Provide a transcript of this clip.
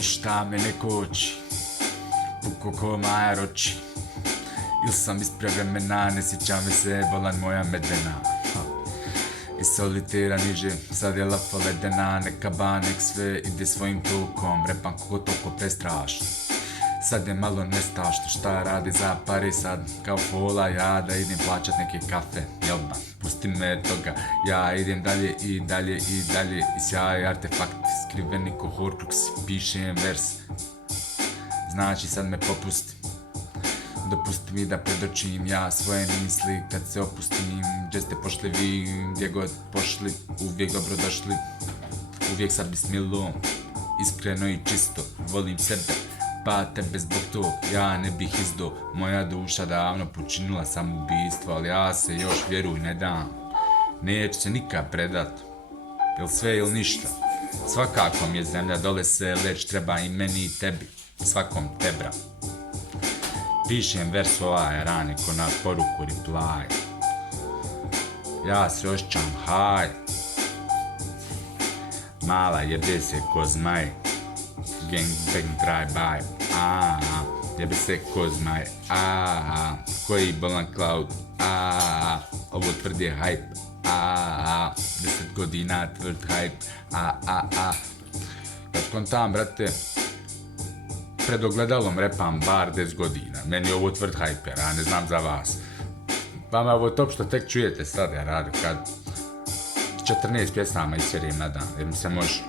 ništa me ne koči, puko ko maja roči. Il sam ispred vremena, ne sjećam me se, volan moja medena. I solitera niže, sad je lafa ledena, neka banek sve ide svojim tokom, repam kako toliko prestrašno. Sad je malo nestašno, šta radi za pari sad, kao fola ja da idem plaćat neke kafe, jelba, pusti me toga, ja idem dalje i dalje i dalje, i sjaj artefakti, skriveni ko horcruxi, pišem vers, znači sad me popusti. Dopusti mi da predočim ja svoje misli kad se opustim. Gdje ste pošli vi, gdje god pošli, uvijek dobro došli, uvijek sa bismilom, iskreno i čisto, volim sebe, pa tebe zbog to ja ne bih izdo. Moja duša davno počinila samoubistvo, ali ja se još vjeruj ne dam, neću se nikad predat, jel sve ili ništa. Svakako mi je zemlja dole se leć, treba i meni i tebi, svakom tebra. Pišem vers ovaj rani ko na poruku reply. Ja se osjećam high. Mala jebe se ko zmaj, gang bang drive by. Jebe se ko zmaj, koji bolan cloud, ovo tvrd je hype, 10 godina tvrd hype, kad kontam brate, pred ogledalom repam bar 10 godina, meni je ovo tvrd hyper, a ne znam za vas. Vama je ovo top što tek čujete sad, ja radu kad 14 pjesama isjerim na dan, jer mi se može.